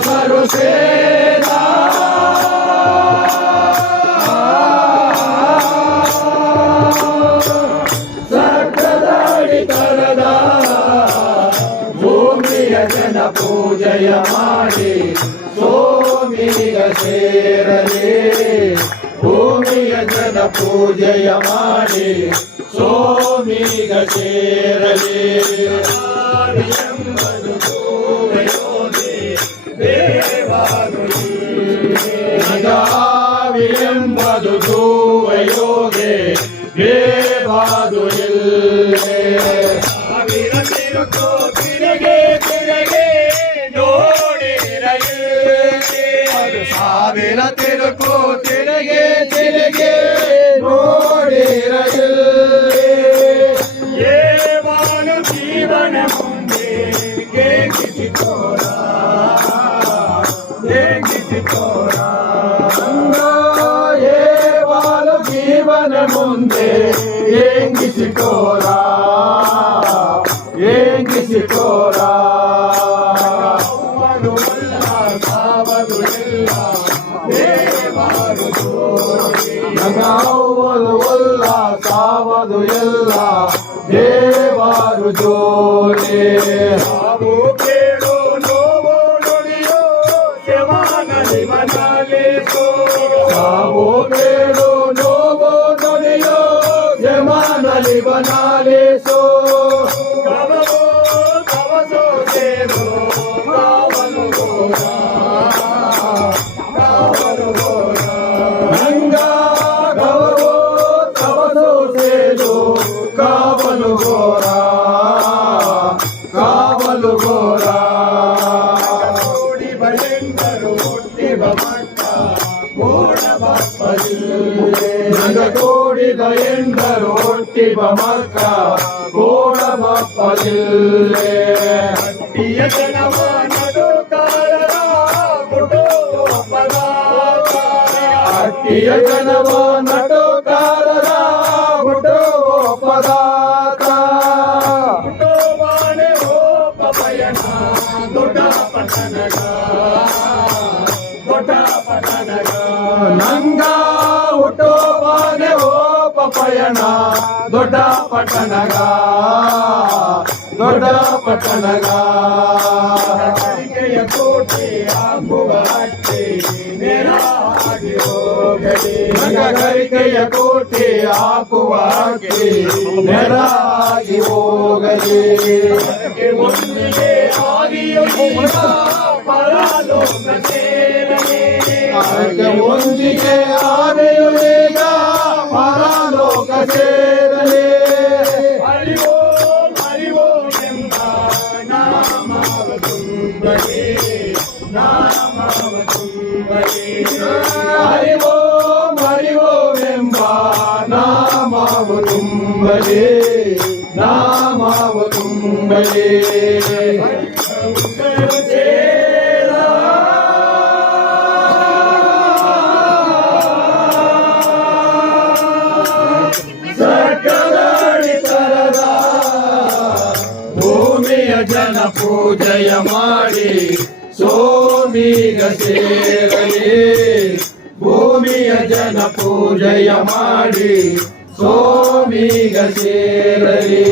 ಮೊಸರು ಸೇದ ಸಕ್ಕದಾಡಿ ತರದ ಭೂಮಿಯ ಜನ ಪೂಜೆಯ ಮಾಡಿ ಸೋಮಿಗ ಸೇರಲಿ ಭೂಮಿಯ ಜನ ಪೂಜೆಯ ಮಾಡಿ ಸೋಮಿಗ ಸೇರಲಿ ಎಂಬುದು ಯೋಗಿ ದೇವಾಗುಲಿ ಎಂಬುದು ಯೋಗಿ ದೇವಾದು ಇಲ್ಲೇ ಸಾವಿರ ತಿರುಕೋ ತಿರುಗೆ ತಿರುಗೆ ಸಾವಿರ ತಿರುಕು ತಿರುಗೆ ತಿರುಗೆ ನೋಡಿರಲು ಜೀವನ ಮುಂದೆ ಏವಾಲು ಜೀವನ ಮುಂದೆ ಏಂಗಿಸಿಕೋರ ಸಾವದು ಎಲ್ಲ ದೇವರು ಜೋರೆ ಸಾವು ಕೇಳು ನೋವು ನುಡಿಯೋ ಯಮನಲ್ಲಿ ಮನಾಲಿಸೋ ಸಾವು ಕೇಳು ನೋವು ನುಡಿಯೋ ಯಮನಲ್ಲಿ ಮನಾಲಿಸೋ ಕವಸೋ ಕವಸೋ ದೇವೋ ಕಾವಲು ಗೋರ ಕಾವಲು ಗೋರ ನಂಗ ಗವೋ ಕವಸೋ ಸೇದು ಕಾವಲು ಗೋರ ಕಾವಲು ಗೋರ ಕೋಡಿ ಬಳೆಂದರು ಹುಟ್ಟಿವ ಮಟ್ಟ ಗೋಡಬಪ್ಪದಿಲ್ಲೇ ನಂಗ ಕೋಡಿದ ಎಂದರು ಹುಟ್ಟಿವ ಮಕ್ಕ ಗೋಡಬಪ್ಪದಿಲ್ಲೇ ಹಟ್ಟಿಯ ಜನವ ನಡುಕಾರರ ಪದಾರ್ಥ ಹಟ್ಟಿಯ ಜನವ ನಡುಕಾರರ ಪದಾರ್ಥ ಬಾಣೆ ಓಪ ಪಯಣ ದೊಡ್ಡ ಪಟ್ಟಣಗ ನಂಗ ಹುಟ್ಟೋ ಬಾಣೆ ಓಪ ಪಯಣ ದೊಡ್ಡ ಪಟ್ಟಣಗ ಕರಿಕೆಯ ಕೋಟೆ ಆಗುವ ಹಟ್ಟಿ ನೆರಾಗಿ ಹೋಗಲಿ ಕರಿಕೆಯ ಕೋಟೆ ಹಾಕುವ ಹಟ್ಟಿ ನೆರಾಗಿ ಹೋಗಲಿ ಒಂದಿಗೆ ಆದಿಯುಗ ಪರಲೋಕ ಸೇರಲಿ ಒಂದಿಗೆ ಆದಿಯುಗ ಪರಲೋಕ ಸೇರಲಿ ಹರಿವೋ ಹರಿವೋ ಎಂಬ ನಾಮವ ತುಂಬಲಿ ನಾಮವ ತುಂಬಲಿ ಹರಿವೋ ಹರಿವೋ ಎಂಬ ನಾಮವ ತುಂಬಲಿ ನಾಮವ ತುಂಬಲಿ ಜನ ಪೂಜೆಯ ಮಾಡಿ ಸೋಮಿಗ ಸೇರಲಿ ಭೂಮಿಯ ಜನ ಪೂಜೆಯ ಮಾಡಿ ಸೋಮಿಗ ಸೇರಲಿ